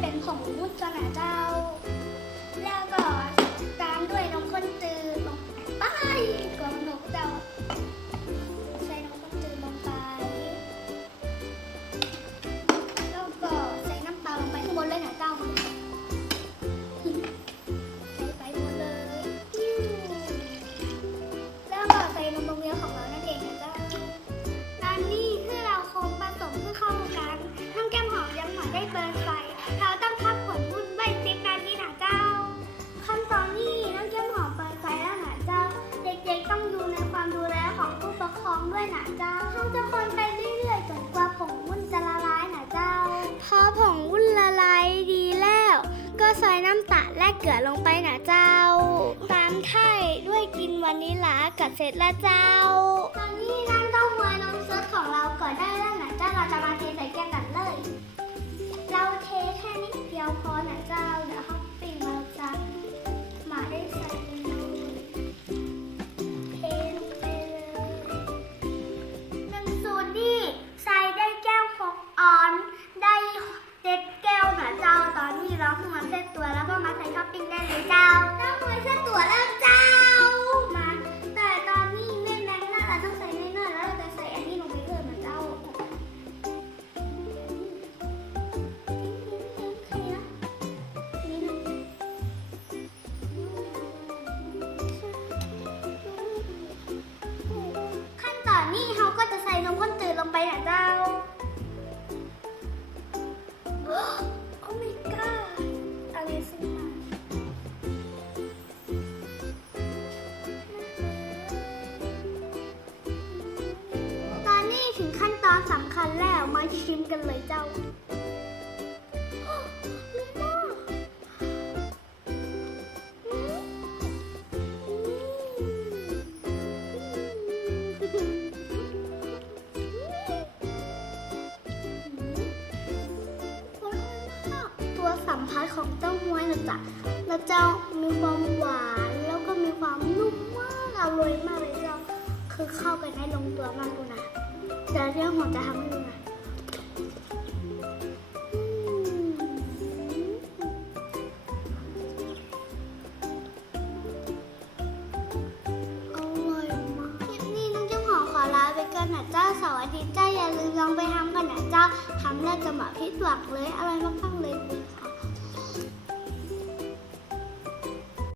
เป็นของวุฒนาเจ้า ก็ใส่น้ำตาลและเกลือลงไปนะเจ้า ตามไทยด้วยกินวานิลลากัดเสร็จแล้วเจ้า ตอนนี้น้ำเต้าหู้นมสดของเราก็ได้แล้วนะเจ้าเราจะมาเทใส่แก้วกันเลย เราเทแค่นิดเดียวพอนะเจ้าเดี๋ยวเขาปิ้งเราจะมาได้ใส่เทลงไปเลยหนึ่งสูตรนี่ใส่ได้แก้วหกออน ได้เจ็ด เราหัวเส้นตัวแล้วก็มาใส่ท็อปปิ้งได้เลยเจ้าต้องหัวเส้นตัวแล้วเจ้ามาแต่ตอนนี้แม่แม็กซ์น่าจะต้องใส่น้อยๆแล้วเราจะใส่อันนี้ลงไปเลยนะเจ้าขั้นตอนนี้เขา งขั้นสำคัญแล้วมาชิมกันเลยเจ้าลิซ่าอืมตัวสัมผัสของเต้าหวยนะจ๊ะแล้วเจ้ามีความหวานแล้วก็มีความนุ่มมากอร่อยมากเลยเจ้า คือเข้ากันได้ลงตัวมากดูนะ เดี๋ยวเรื่องหัวจะทำให้ดูนะอร่อยมากคลิปนี้น้องเจ้าของขอลาไปก่อนนะเจ้าเสาร์อาทิตย์เจ้าอย่าลืมลองไปทำกันนะเจ้าทำแล้วจะหมาพิษหวังเลยอร่อยมากๆเลยค่ะ